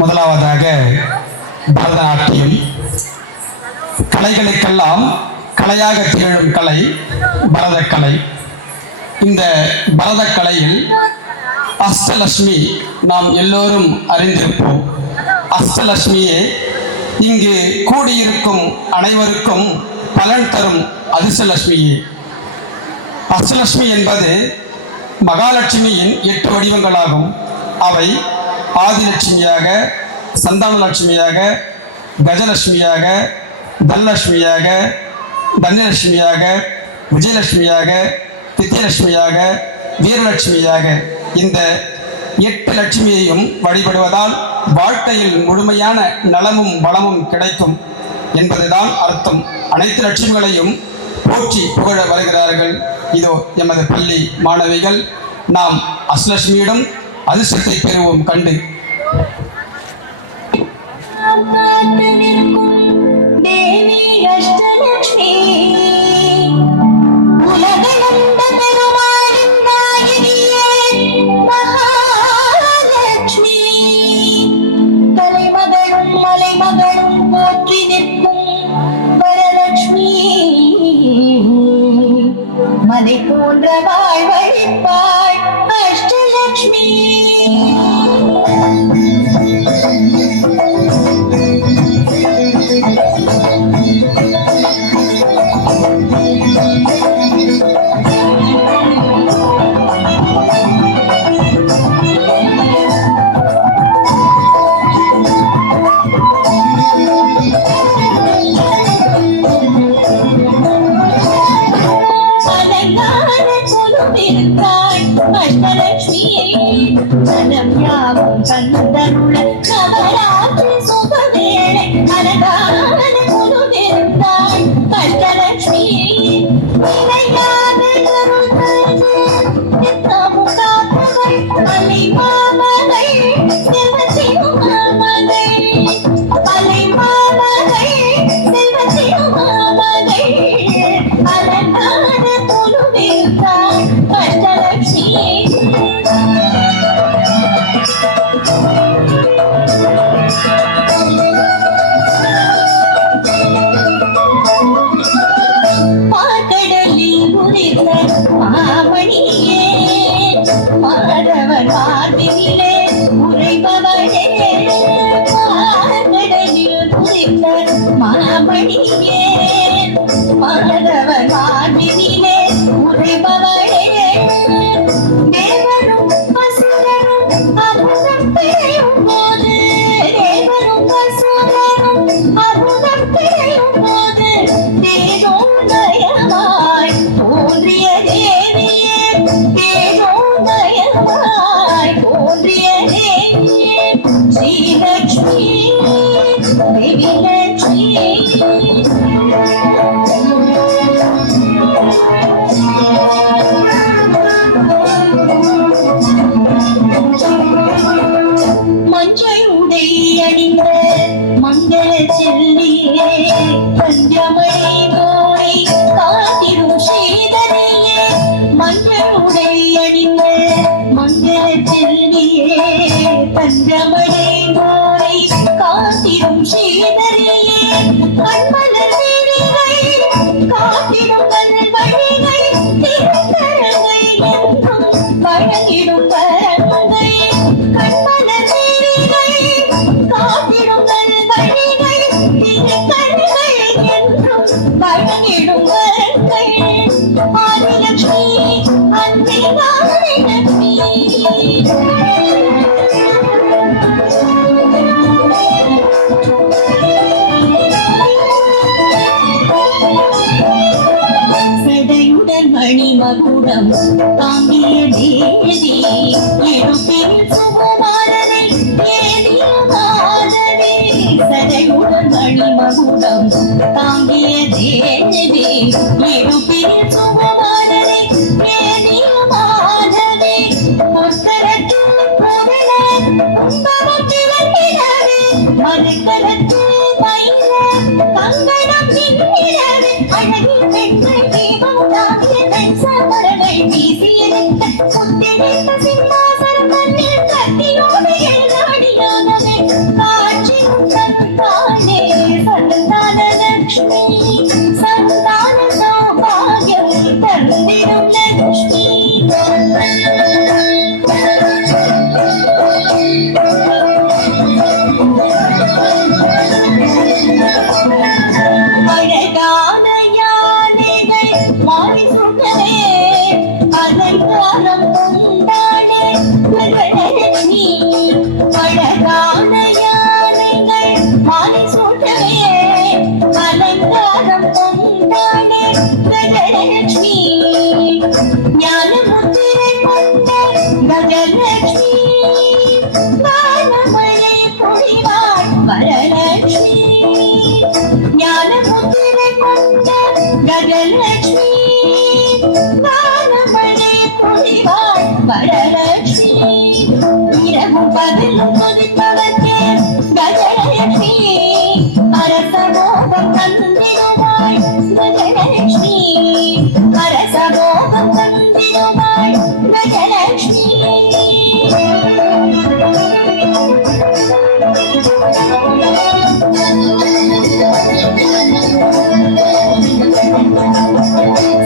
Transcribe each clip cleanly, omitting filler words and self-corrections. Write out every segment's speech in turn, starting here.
முதலாவதாக பரதநாட்டியம். கலைகளுக்கெல்லாம் கலையாக திகழும் கலை பரதக்கலை. இந்த பரதக்கலையில் அஷ்டலட்சுமி நாம் எல்லோரும் அறிந்திருப்போம். அஷ்டலட்சுமியே இங்கு கூடியிருக்கும் அனைவருக்கும் பலன் தரும் அதிர்ஷ்டலட்சுமியே. அஷ்டலட்சுமி என்பது மகாலட்சுமியின் 8 வடிவங்களாகும். அவை ஆதிலட்சுமியாக, சந்தானலட்சுமியாக, கஜலட்சுமியாக, தனலட்சுமியாக, தன்யலட்சுமியாக, விஜயலட்சுமியாக, வித்தியலட்சுமியாக, வீரலட்சுமியாக இந்த 8 லட்சுமியையும் வழிபடுவதால் வாழ்க்கையில் முழுமையான நலமும் வளமும் கிடைக்கும் என்பதுதான் அர்த்தம். அனைத்து லட்சுமிகளையும் போற்றி புகழ வருகிறார்கள். இதோ எமது பள்ளி மாணவிகள். நாம் அஷ்டலட்சுமியிடம் அதிர்ஷ்டத்தை பெறுவோம் கண்டு. மலை போன்ற வாழ்வழிப்பாள் அஷ்டலட்சுமி. கந்தருள கமலாட்சி சுபவேளை அலங்கார குழுவிருந்தாள் அஷ்டலட்சுமி. இணையான முகாத்தவள் அலை மாமகள் செல்வசியும் மாமகள், அலை மாமகள் செல்வசியும் மாமகள் அலங்கார குழுவிருந்தாள் அஷ்டலட்சுமி. பாக்கடலில் உதித்த மாமணியே, மாதவன் வாழ்வினிலே உரைபவளே. பாக்கடலில் உதித்த மாமணியே, மாதவன் வாழ்வினிலே உரைபவளே. தேவனும் அசுரனும் அமுதம் பெய்யும் போது, தேவனும் அசுரனும் அமுதம் பெய்யும் போது தேனோதயமாய் தோன்றிய தேவியே, தேனோதயமாய் தோன்றிய தேவியே ஸ்ரீலட்சுமி தேவி லட்சுமி. மஞ்சள் உடை அணிந்த மங்கள செல்லியே, பஞ்சமணி நோய் காத்திடும் ஸ்ரீதரியே. மஞ்சள் உடை அணிந்த மங்கள செல்லியே, பஞ்சமணி நோய் காத்திடும் ஸ்ரீதரியே. கண்மலர் வீரிகள் காத்திடும் கண்வழிகள் திருக்கரங்கை என்றும் வழங்கிடும் வரங்கை. கண்மலர் வீரிகள் காத்திடும் கண்வழிகள் திருக்கரங்கை என்றும் வழங்கிடும் வரங்கை. ஆதிலட்சுமி அன்னை லட்சுமி. சடையுடன் மணிமகுடம் தாங்கிய தேவி, இடுப்பில் சுகுமாரனை ஏறிய மாதவி. சடையுடன் மணிமகுடம் தாங்கிய தேவி, இடுப்பில் சுகுமாரனை ஏறிய மாதவி. புஸ்தகத்தில் புகழ உம்பவம் விளங்கிடவே, மறுக்கலத்தில் மயில கங்கணம் பின்னிடவே. அழகிய பெண்கள் தீபம் தாங்கிய தன் சமரங்கள் வீசியிருக்க, முத்திரித்த சிம்மாசனம் கஜலட்சுமி வானமழை பொழிவாள் வரலட்சுமி இரவும் பகலும் கொதிப்பவர்க்கே கஜலட்சுமி அரசமோகம் தந்திடுவாள் கஜலட்சுமி அரசமோகம் தந்திடுவாள் கஜலட்சுமி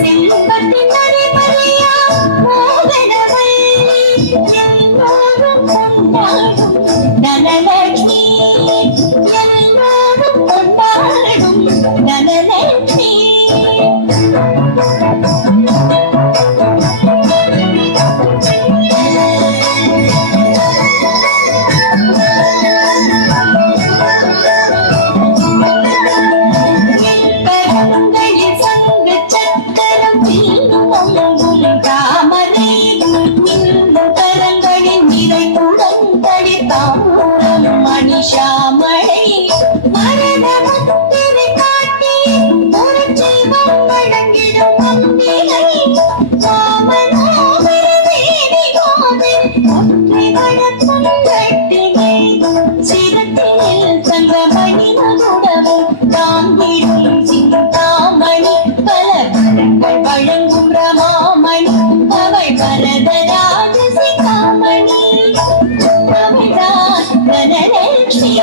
செல்வத்தின் அறிமறியா மோகனவல்லி எல்லோரும் கொண்டாடும் தனலட்சுமி எல்லோரும் கொண்டாடும் தனலட்சுமி மணிஷாமளை மரண முத்திரை காட்டி ஒரு ஜீவம் வழங்கிடும் அம்பிகை காமனோபரதேவி கோதை ஒற்றை வடக்கும் கட்டினை சிரத்தினில் தங்கமணி மகுடமும் தாங்கிடும் சிந்தாமணி பல பழங்கள் வழங்கும் ரமாமணி அவள் பரதராஜ சிகாமணி அவள்தான் தனலட்சுமி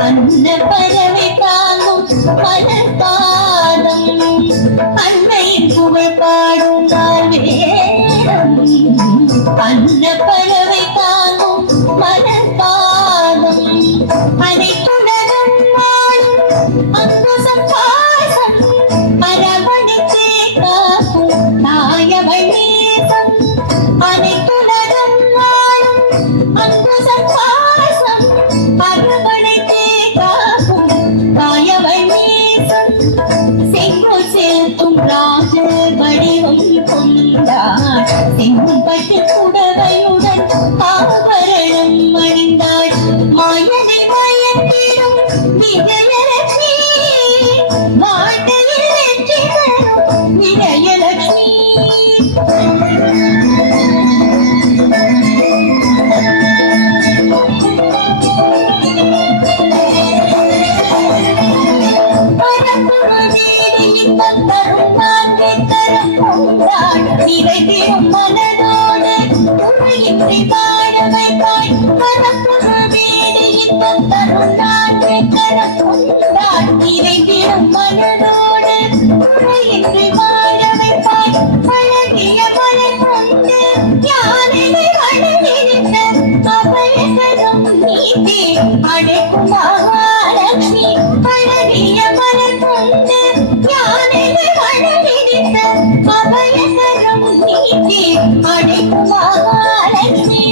அன்ன பறவை தாங்கும் மலர்பாதம் அன்னையின் புகழ் பாடும் வேதம் அன்ன பறவை தாங்கும் மலர்பாதம் அனைத்துடனும் வாழும் அங்குசம் பாசம் அரவணைத்தே காக்கும் தாயவள் நேசம் அனைத்துடனும் வாழும் அங்குசம் பாசம் அரவணைத்தே காக்கும் தாயவள் நேசம் செங்கோல் செலுத்தும் ராஜ வடிவம் கொண்டாள் செம்பட்டு புடவையுடன் ஆபரணம் அணிந்தாள் மாயனை மயக்கிடும் விஜயலட்சுமி வாழ்க்கையில் வெற்றி தரும் விஜயலட்சுமி நிறைந்திடும் மனதோடு துறையின்றி வாழ வைத்தாய் கரப்புறு வீடியின் தரும் நான்கு கரப்புண்டாள் நிறைந்திடும் மனதோடு துறையின்றி வாழ வைத்தாய் பழகிய மலை கொண்டு யானையை வளர்ந்திருந்த அபயகரம் நீதி அழைக்கும் மகாலட்சுமி பழகிய மலை கொண்டு யானையை வளர்ந்திருந்த அபயகரம் நீதி அழைக்கும் மகாலட்சுமி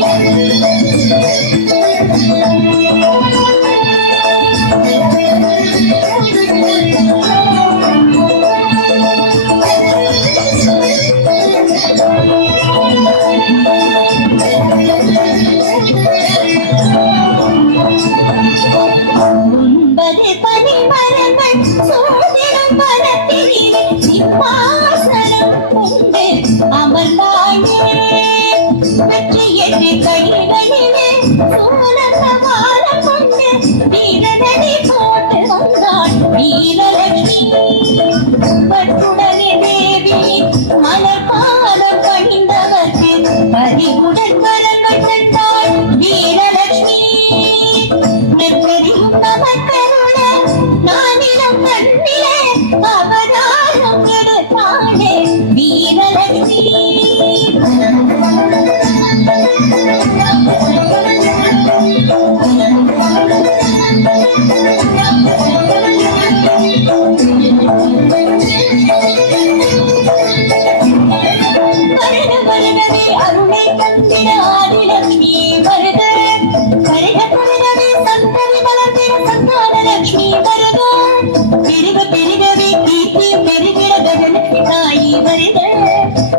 பெருக பெருகவே கீர்த்தியும் பெருகிட கஜலட்சுமி தாயே வருக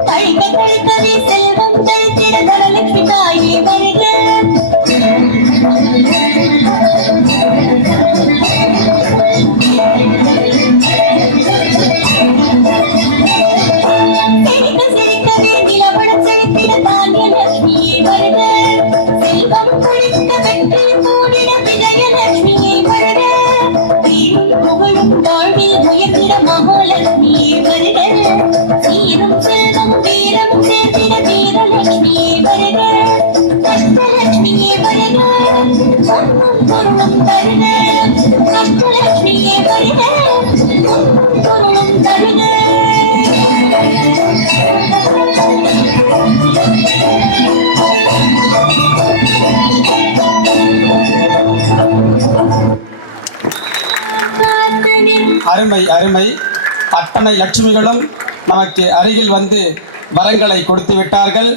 தழிக்க தழிக்கவே செல்வம் தழித்திட தனலட்சுமி தாயே வருக செழிக்க செழிக்கவே நிலவடம் செழித்திட தானியலட்சுமியே வருக செல்வம் கொழித்த வெற்றி கூடிட விஜயலட்சுமியே வருக வீரும் புகழும் வாழ்வில் உயர்ந்திட மகாலட்சுமியே வருக சீரும் செல்வம் வீரமும் சேர்த்திட வீரலட்சுமியே வருக கஷ்டலட்சுமியே வருக பொன்னும் பொருளும் தருக கஷ்டலட்சுமியே வருக பொன்னும் பொருளும் தருக அருமை அருமை. அத்தனை லட்சுமிகளும் நமக்கு அருகில் வந்து வரங்களை கொடுத்து விட்டார்கள்.